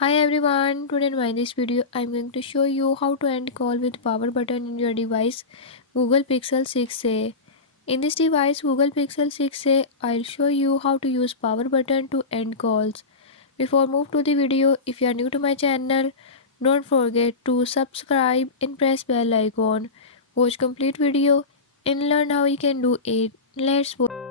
Hi everyone, today in this video I'm going to show you how to end call with power button in your device Google Pixel 6a. In this device Google Pixel 6a, I'll show you how to use power button to end calls. Before move to the video, if you are new to my channel, don't forget to subscribe and press bell icon. Watch complete video and learn how you can do it. Let's go.